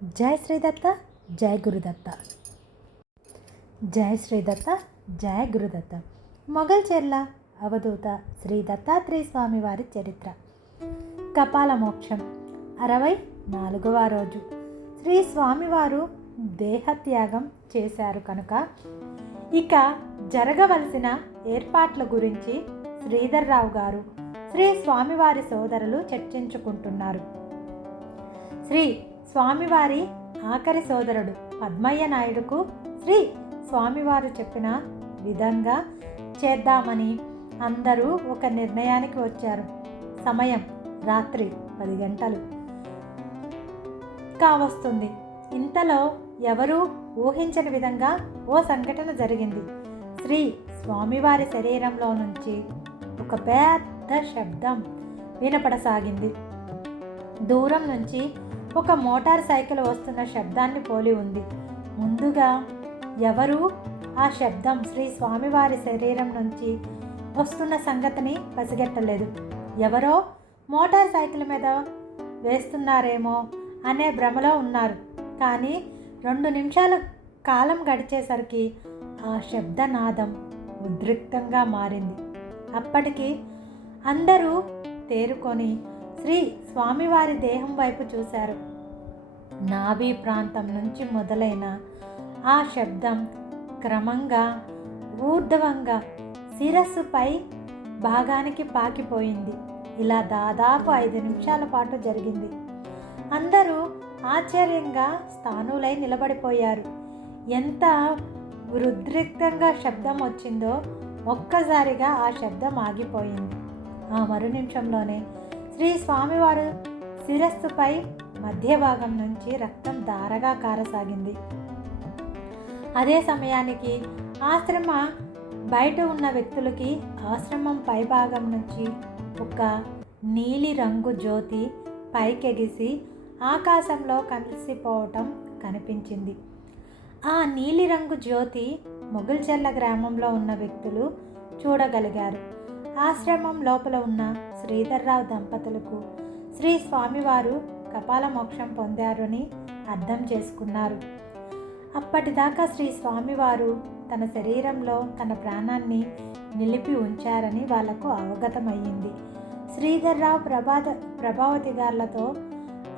జై శ్రీదత్త, జై గురుదత్త. జై శ్రీదత్త, జై గురుదత్త. మొగల్చెర్ల అవధూత శ్రీ దత్తాత్రేయ స్వామి వారి చరిత్ర. కపాల మోక్షం 64వ రోజు శ్రీ స్వామివారు దేహత్యాగం చేశారు కనుక ఇక జరగవలసిన ఏర్పాట్ల గురించి శ్రీధర్రావు గారు శ్రీ స్వామివారి సోదరులు చర్చించుకుంటున్నారు. శ్రీ స్వామివారి ఆఖరి సోదరుడు పద్మయ్య నాయుడుకు శ్రీ స్వామివారు చెప్పిన విధంగా చేద్దామని అందరూ ఒక నిర్ణయానికి వచ్చారు. సమయం రాత్రి 10 గంటలు కావస్తుంది. ఇంతలో ఎవరూ ఊహించని విధంగా ఓ సంఘటన జరిగింది. శ్రీ స్వామివారి శరీరంలో నుంచి ఒక పెద్ద శబ్దం వినపడసాగింది. దూరం నుంచి ఒక మోటార్ సైకిల్ వస్తున్న శబ్దాన్ని పోలి ఉంది. ముందుగా ఎవరూ ఆ శబ్దం శ్రీ స్వామివారి శరీరం నుంచి వస్తున్న సంగతిని పసిగట్టలేదు. ఎవరో మోటార్ సైకిల్ మీద వేస్తున్నారేమో అనే భ్రమలో ఉన్నారు. కానీ 2 నిమిషాల కాలం గడిచేసరికి ఆ శబ్దనాదం ఉద్రిక్తంగా మారింది. అప్పటికి అందరూ తేరుకొని శ్రీ స్వామివారి దేహం వైపు చూశారు. నాభి ప్రాంతం నుంచి మొదలైన ఆ శబ్దం క్రమంగా ఊర్ధ్వంగా శిరస్సుపై భాగానికి పాకిపోయింది. ఇలా దాదాపు 5 నిమిషాల పాటు జరిగింది. అందరూ ఆశ్చర్యంగా స్థానులై నిలబడిపోయారు. ఎంత ఉద్రిక్తంగా శబ్దం వచ్చిందో ఒక్కసారిగా ఆ శబ్దం ఆగిపోయింది. ఆ మరు నిమిషంలోనే శ్రీ స్వామివారు శిరస్సుపై మధ్య భాగం నుంచి రక్తం ధారగా కారసాగింది. అదే సమయానికి ఆశ్రమ బయట ఉన్న వ్యక్తులకి ఆశ్రమం పైభాగం నుంచి ఒక నీలి రంగు జ్యోతి పైకెగిసి ఆకాశంలో కలిసిపోవటం కనిపించింది. ఆ నీలిరంగు జ్యోతి మొగల్చెర్ల గ్రామంలో ఉన్న వ్యక్తులు చూడగలిగారు. ఆశ్రమం లోపల ఉన్న శ్రీధర్రావు దంపతులకు శ్రీ స్వామివారు కపాల మోక్షం పొందారని అర్థం చేసుకున్నారు. అప్పటిదాకా శ్రీ స్వామివారు తన శరీరంలో తన ప్రాణాన్ని నిలిపి ఉంచారని వాళ్లకు అవగతమయ్యింది. శ్రీధర్రావు ప్రభావతి గారులతో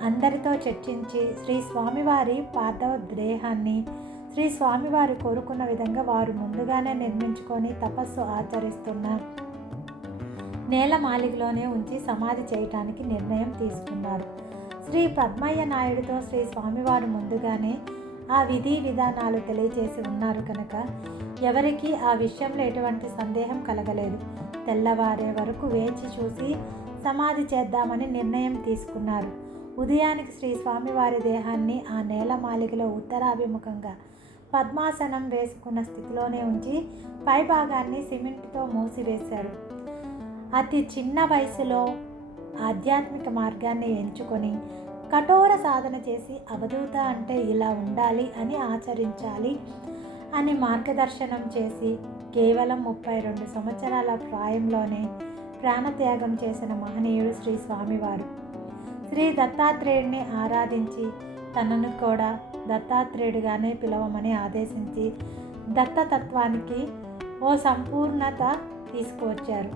అందరితో చర్చించి శ్రీ స్వామివారి పార్థవ దేహాన్ని శ్రీ స్వామివారు కోరుకున్న విధంగా వారు ముందుగానే నిర్మించుకొని తపస్సు ఆచరిస్తున్న నేలమాలిగలోనే ఉంచి సమాధి చేయటానికి నిర్ణయం తీసుకున్నారు. శ్రీ పద్మయ్య నాయుడుతో శ్రీ స్వామివారు ముందుగానే ఆ విధి విధానాలు తెలియజేసి ఉన్నారు కనుక ఎవరికీ ఆ విషయంలో ఎటువంటి సందేహం కలగలేదు. తెల్లవారే వరకు వేచి చూసి సమాధి చేద్దామని నిర్ణయం తీసుకున్నారు. ఉదయానికి శ్రీ స్వామివారి దేహాన్ని ఆ నేలమాలిగలో ఉత్తరాభిముఖంగా పద్మాసనం వేసుకున్న స్థితిలోనే ఉంచి పైభాగాన్ని సిమెంట్తో మూసివేశారు. అతి చిన్న వయసులో ఆధ్యాత్మిక మార్గాన్ని ఎంచుకొని కఠోర సాధన చేసి అవధూత అంటే ఇలా ఉండాలి అని ఆచరించాలి అని మార్గదర్శనం చేసి కేవలం 32 సంవత్సరాల ప్రాయంలోనే ప్రాణత్యాగం చేసిన మహనీయుడు శ్రీ స్వామివారు. శ్రీ దత్తాత్రేయుడిని ఆరాధించి తనను కూడా దత్తాత్రేయుడిగానే పిలవమని ఆదేశించి దత్తతత్వానికి ఓ సంపూర్ణత తీసుకువచ్చారు.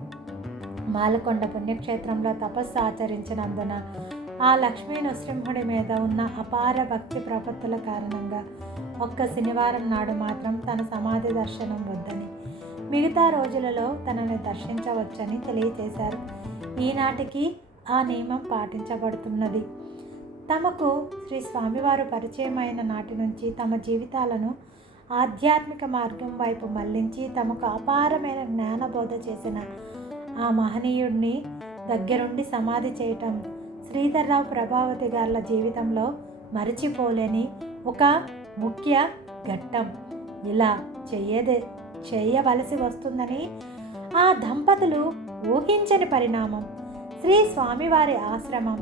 మాలకొండ పుణ్యక్షేత్రంలో తపస్సు ఆచరించినందున ఆ లక్ష్మీ నృసింహుడి మీద ఉన్న అపార భక్తి ప్రపత్తుల కారణంగా ఒక్క శనివారం నాడు మాత్రం తన సమాధి దర్శనం వద్దని, మిగతా రోజులలో తనని దర్శించవచ్చని తెలియజేశారు. ఈనాటికి ఆ నియమం పాటించబడుతున్నది. తమకు శ్రీ స్వామివారు పరిచయమైన నాటి నుంచి తమ జీవితాలను ఆధ్యాత్మిక మార్గం వైపు మళ్లించి తమకు అపారమైన జ్ఞానబోధ చేసిన ఆ మహనీయుడిని దగ్గరుండి సమాధి చేయటం శ్రీధర్రావు ప్రభావతి గారుల జీవితంలో మరిచిపోలేని ఒక ముఖ్య ఘట్టం. ఇలా చేయవలసి వస్తుందని ఆ దంపతులు ఊహించని పరిణామం. శ్రీ స్వామివారి ఆశ్రమం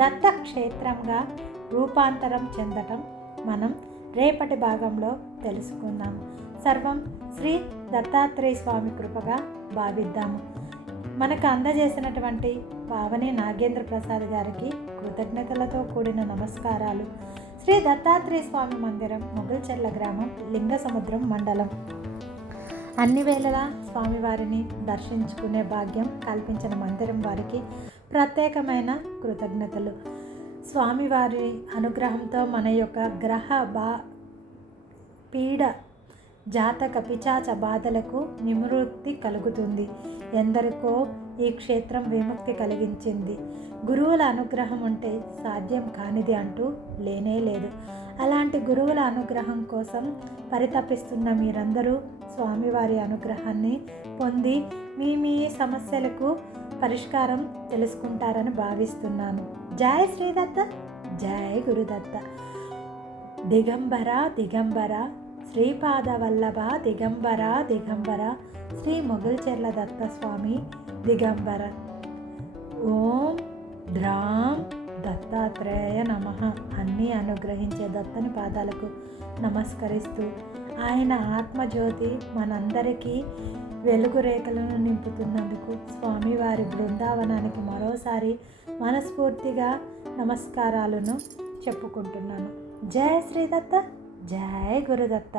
దత్తక్షేత్రంగా రూపాంతరం చెందటం మనం రేపటి భాగంలో తెలుసుకుందాం. సర్వం శ్రీ దత్తాత్రేయ స్వామి కృపగా భావిద్దాము. మనకు అందజేసినటువంటి పావని నాగేంద్ర ప్రసాద్ గారికి కృతజ్ఞతలతో కూడిన నమస్కారాలు. శ్రీ దత్తాత్రేయ స్వామి మందిరం, మొగల్చెర్ల గ్రామం, లింగసముద్రం మండలం. అన్ని వేళలా స్వామివారిని దర్శించుకునే భాగ్యం కల్పించిన మందిరం వారికి ప్రత్యేకమైన కృతజ్ఞతలు. స్వామివారి అనుగ్రహంతో మన యొక్క గ్రహ పీడ, జాతక పిచాచ బాధలకు నివృత్తి కలుగుతుంది. ఎందరికో ఈ క్షేత్రం విముక్తి కలిగించింది. గురువుల అనుగ్రహం ఉంటే సాధ్యం కానిది అంటూ లేనే లేదు. అలాంటి గురువుల అనుగ్రహం కోసం పరితపిస్తున్న మీరందరూ స్వామివారి అనుగ్రహాన్ని పొంది మీ మీ సమస్యలకు పరిష్కారం తెలుసుకుంటారని భావిస్తున్నాను. జై శ్రీదత్త, జై గురుదత్త. దిగంబర దిగంబర, శ్రీపాద వల్లభ దిగంబర దిగంబర, శ్రీ మొగల్చెర్ల దత్త స్వామి దిగంబర. ఓం ద్రాం దత్తాత్రేయ నమః. అన్నీ అనుగ్రహించే దత్తని పాదాలకు నమస్కరిస్తూ, ఆయన ఆత్మజ్యోతి మనందరికీ వెలుగు రేఖలను నింపుతున్నందుకు స్వామివారి బృందావనానికి మరోసారి మనస్ఫూర్తిగా నమస్కారాలను చెప్పుకుంటున్నాను. జై శ్రీదత్త, జై గురుదత్త.